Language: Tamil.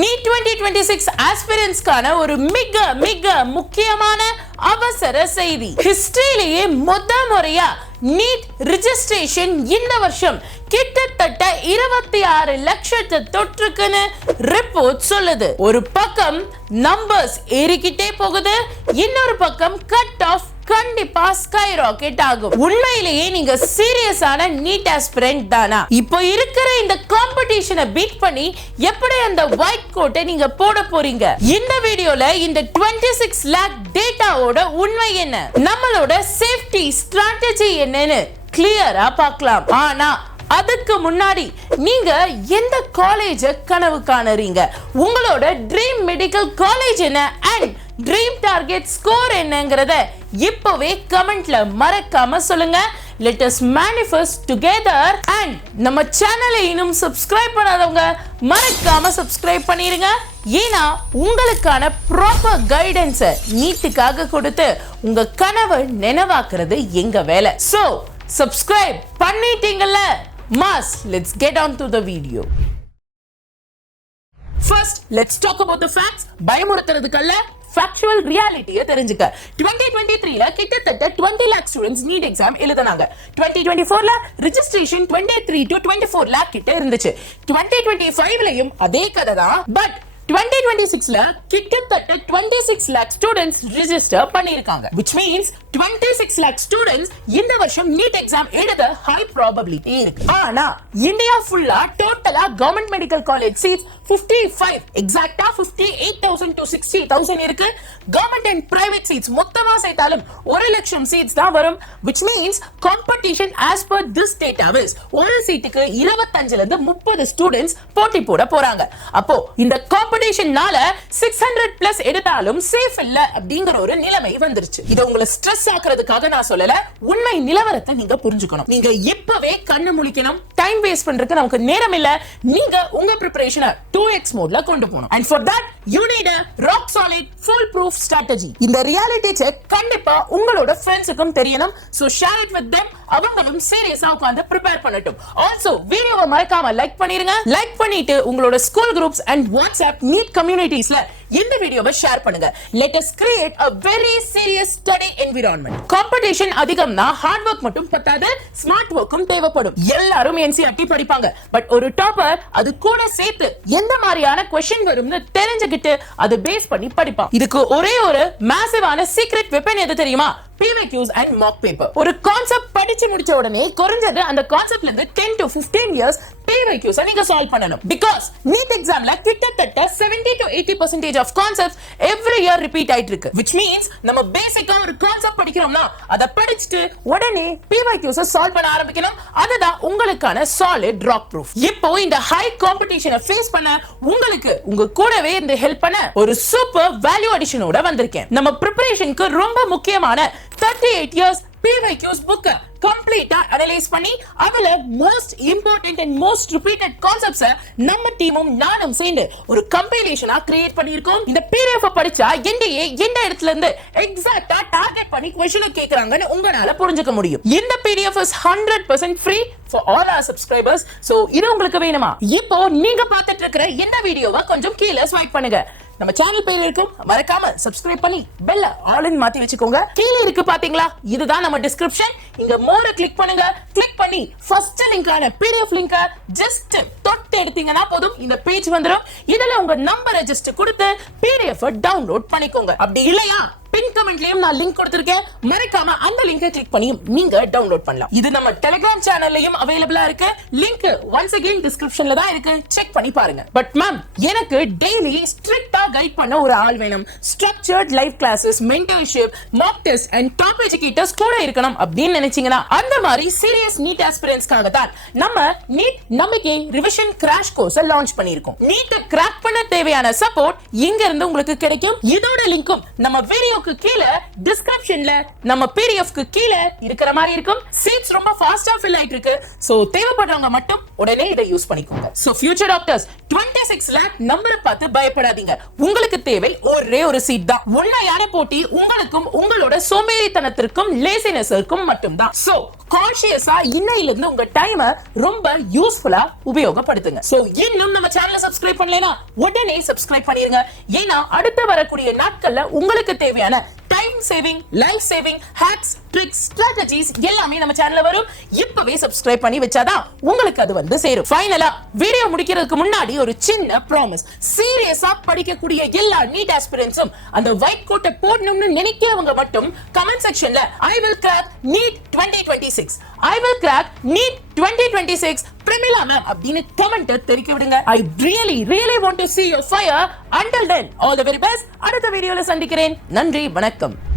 நீட் 2026 ஆஸ்பிரன்ட்ஸ்கான ஒரு மிக மிக முக்கியமான அவசர செய்தி. ஹிஸ்டரியிலேயே முறையா நீட் ரிஜிஸ்ட்ரேஷன் இந்த வருஷம் கிட்டத்தட்ட 26 லட்சத்தை தொற்றுக்குன்னு ரிப்போர்ட் சொல்லுது. ஒரு பக்கம் நம்பர்ஸ் ஏறிக்கிட்டே போகுது, இன்னொரு பக்கம் கட் ஆஃப் கண்டிப்பா ஸ்கை ராக்கெட் ஆகும். உண்மையிலேயே நீங்க சீரியஸான நீட் ஆஸ்பிரண்ட் தானா? இப்போ இருக்கிற இந்த காம்படிஷனை பீட் பண்ணி எப்படி அந்த ஒயிட் கோட்டை நீங்க போட போறீங்க? இந்த வீடியோல இந்த 26 லேக் டேட்டாவோட உண்மை என்ன, நம்மளோட சேஃப்டி ஸ்ட்ராட்டஜி என்னன்னு கிளியரா பார்க்கலாம். ஆனா அதுக்கு முன்னாடி நீங்க எந்த காலேஜ் கனவு காணுறீங்க, உங்களோட ட்ரீம் மெடிக்கல் காலேஜ் என்ன அண்ட் ட்ரீம் டார்கெட் ஸ்கோர் என்னங்கறத இப்பவே கமெண்ட்ல மறக்காம சொல்லுங்க. Let us manifest together and நம்ம சேனலை இன்னும் சப்ஸ்கிரைப் பண்ணாதவங்க மறக்காம சப்ஸ்கிரைப் பண்ணிருங்க. ஏன்னா உங்களுக்கான ப்ராப்பர் கைடன்ஸை நீட்டுக்காக கொடுத்து உங்க கனவை நினைவாக்குறது எங்க வேலை. So subscribe பண்ணிட்டீங்கல்ல? Mass, let's get on to the video. First, let's talk about the facts. பயமுறுத்துறதுக்கல்ல, factual reality தெரிஞ்சுக்க. 2023ல கிட்டத்தட்ட 20 lakh students நீட் எக்ஸாம் எழுதுனாங்க. 2024ல registration 23 to 24 lakh கிட்ட இருந்துச்சு. 2025லயும் அதே கதை தான். பட் 2026ல கிட்டத்தட்ட 26 lakh students register பண்ணிருக்காங்க. Which means 26 lakh students இந்த வருஷம் நீட் எக்ஸாம் எழுத high probability இருக்கு. ஆனா இந்தியா ஃபுல்லா டோட்டலா government medical college seeds 55 எக்ஸாக்ட்டா 58,000 to 60,000 இருக்கு. கவர்மெண்ட் அண்ட் பிரைவேட் சீட்ஸ் மொத்தமா சேர்த்தாலும் 1 லட்சம் சீட்ஸ் தான் வரும். Which means competition as per this data is ஒரு சீட்டுக்கு 25ல இருந்து 30 ஸ்டூடண்ட்ஸ் போட்டி போட போறாங்க. அப்போ இந்த காம்படிஷன்னால 600 பிளஸ் எடுத்தாலும் சேஃப் இல்ல அப்படிங்கிற ஒரு நிலைமை வந்துருச்சு. இத உங்களை ஸ்ட்ரெஸ் ஆக்குறதுக்காக நான் சொல்லல, உண்மை நிலவரத்தை நீங்க புரிஞ்சுக்கணும். நீங்க இப்பவே கண்ணு முழிக்கணும். டைம் வேஸ்ட் பண்றதுக்கு நமக்கு நேரம் இல்ல. நீங்க உங்க பிரிப்பரேஷனை 2x மோட்ல கொண்டு போகணும். And for that you need a rock solid full proof strategy. இந்த ரியாலிட்டி செக் கண்டிப்பா உங்களோட ஃப்ரெண்ட்ஸுக்கும் தெரியணும். So share it with them. அவங்களும் சீரியஸா உட்கார்ந்து prepare பண்ணட்டும். Also வீடியோவை மறக்காம லைக் பண்ணிருங்க. லைக் பண்ணிட்டு உங்களோட school groups and WhatsApp NEET கம்யூனிட்டிஸ்ல இந்த வீடியோவை ஷேர் பண்ணுங்க. Let us create a very serious study environment. Competition அதிகம்னா ஹார்ட் வர்க் மட்டும் பத்தாது, ஸ்மார்ட் வர்க்கும் தேவைப்படும். எல்லாரும் NCERT படிப்பாங்க. பட் ஒரு டாப்பர் அது கூட சேர்த்து எந்த மாதிரியான क्वेश्चन வரும்னு தெரிஞ்சுக்கிட்டு அது பேஸ் பண்ணி படிப்பான். இதுக்கு ஒரே ஒரு மேசிவான சீக்ரெட் வெப்பன் எது தெரியுமா? PYQs and mock paper. ஒரு கான்செப்ட் படிச்சு முடிச்ச உடனே குறைஞ்சது அந்த கான்செப்ட்ல இருந்து 10 to 15 years PYQs நீங்க சால்வ் பண்ணணும். Because நீட் எக்ஸாம்ல கிட்டத்தட்ட 70 to 80% of concepts every year repeat ஆயிட்டு இருக்கு. Which means நம்ம பேசிக்கா ஒரு கான்செப்ட் படிக்கிறோம்னா அத படிச்சிட்டு உடனே PYQs சால்வ் பண்ண ஆரம்பிக்கணும். அதுதான் உங்களுக்கான சாலிட் ராக் ப்ரூஃப். இப்போ இந்த ஹை காம்படிஷனை ஃபேஸ் பண்ண உங்களுக்கு உங்க கூடவே இந்த ஹெல்ப் பண்ண ஒரு சூப்பர் வேல்யூ அடிஷனோட வந்திருக்கேன். நம்ம பிரிப்பரேஷனுக்கு ரொம்ப முக்கியமான 38 years PYQs book கம்ப்ளீட்டா அனலைஸ் பண்ணி அதுல most important and most repeated concepts நம்ம டீமும் நானும் சேர்ந்து ஒரு கம்பைலேஷனா கிரியேட் பண்ணிருக்கோம். இந்த PDF படிச்சா NDA எந்த இடத்துல இருந்து எக்ஸாக்ட்டா டார்கெட் பண்ணி क्वेश्चन கேக்குறாங்கன்னு உங்களால புரிஞ்சுக்க முடியும். இந்த PDF is 100% free for all our subscribers. So இது உங்களுக்கு வேணுமா? இப்போ நீங்க பார்த்துட்டு இருக்கிற இந்த வீடியோவை கொஞ்சம் கீழே ஸ்வைப் பண்ணுங்க. நம்ம சேனல் பேர் இருக்கும், மறக்காம சப்ஸ்கிரைப் பண்ணி பெல்ல ஆல் இன் மாத்தி வச்சுக்கோங்க. கீழ இருக்கு பாத்தீங்களா, இதுதான் நம்ம டிஸ்கிரிப்ஷன். இங்க மோர கிளிக் பண்ணுங்க. கிளிக் பண்ணி ஃபர்ஸ்ட் லிங்கான PDF லிங்கை ஜஸ்ட் தொட்டு எடுத்தீங்கன்னா போதும், இந்த பேஜ் வந்துரும். இதுல உங்க நம்பரை ஜஸ்ட் கொடுத்து PDF டவுன்லோட் பண்ணிக்கோங்க. அப்படி இல்லையா பின் கமெண்ட்லயும் நான் லிங்க் கொடுத்திருக்கேன், மறக்காம அந்த லிங்கை கிளிக் பண்ணி நீங்க டவுன்லோட் பண்ணலாம். இது நம்ம டெலிகிராம் சேனல்லயும் அவைலபிளா இருக்கு. லிங்க் ஒன்ஸ் அகைன் டிஸ்கிரிப்ஷன்ல தான் இருக்கு, செக் பண்ணி பாருங்க. பட் மேம், எனக்கு டெய்லி ஸ்ட்ரிக்ட்டா கைட் பண்ண ஒரு ஆள் வேணும். Structured live classes, mentorship, Mach test and top educators கூட இருக்கணும் அப்படின்னு நினைச்சீங்கன்னா அந்த மாதிரி சீரியஸ் நீட் ஆஸ்பிரன்ட்ஸ்க்காக தான் நம்ம நீட் நம்பிக்கை ரிவிஷன் கிராஷ் கோர்ஸ் லான்ச் பண்ணிருக்கோம். நீட் கிராக் பண்ண தேவையான சப்போர்ட் இங்க இருந்து உங்களுக்கு கிடைக்கும். இதோட லிங்க்கும் நம்ம வீடியோ வீடியோக்கு கீழே டிஸ்கிரிப்ஷன்ல நம்ம பிடிஎஃப்க்கு கீழே இருக்கிற மாதிரி இருக்கும். சீட்ஸ் ரொம்ப ஃபாஸ்டா ஃபில் ஆயிட்டு இருக்கு. சோ தேவைப்படுறவங்க மட்டும் உடனே இதை யூஸ் பண்ணிக்கோங்க. சோ ஃபியூச்சர் டாக்டர்ஸ் 26 lakh நம்பரை பார்த்து பயப்படாதீங்க. உங்களுக்கு தேவை ஒரே ஒரு சீட் தான். உண்மையான போட்டி உங்களுக்கும் உங்களோட சோம்பேறித்தனத்திற்கும் லேசினஸிற்கும் மட்டும்தான். சோ கான்ஷியஸா இன்னையில இருந்து உங்க டைமை ரொம்ப யூஸ்ஃபுல்லா உபயோகப்படுத்துங்க. சோ இன்னும் நம்ம சேனலை சப்ஸ்கிரைப் பண்ணலைனா உடனே சப்ஸ்கிரைப் பண்ணிருங்க. ஏன்னா அடுத்து வரக்கூடிய நாட்கள்ல உங்களுக்கு தேவையான time saving, life saving hacks, tricks, strategies எல்லாமே நம்ம சேனல்ல வரும். இப்பவே சப்ஸ்கிரைப் பண்ணி வச்சாதான் உங்களுக்கு அது வந்து சேரும். ஃபைனலா வீடியோ முடிக்கிறதுக்கு முன்னாடி ஒரு சின்ன ப்ராமிஸ். சீரியஸா படிக்கக்கூடிய எல்லா நீட் ஆஸ்பிரன்ட்ஸும் அந்த ஒயிட் கோட்டை போடணும்னு நினைக்கிறவங்க மட்டும் கமெண்ட் செக்ஷன்ல I will crack NEET 2026 I will crack NEET 2026 Pramila ma'am அப்படின்னு கமெண்ட் தெரிவிக்க விடுங்க. I really want to see your fire. Until then, all the very best. அடுத்த வீடியோல சந்திக்கிறேன். நன்றி, வணக்கம்.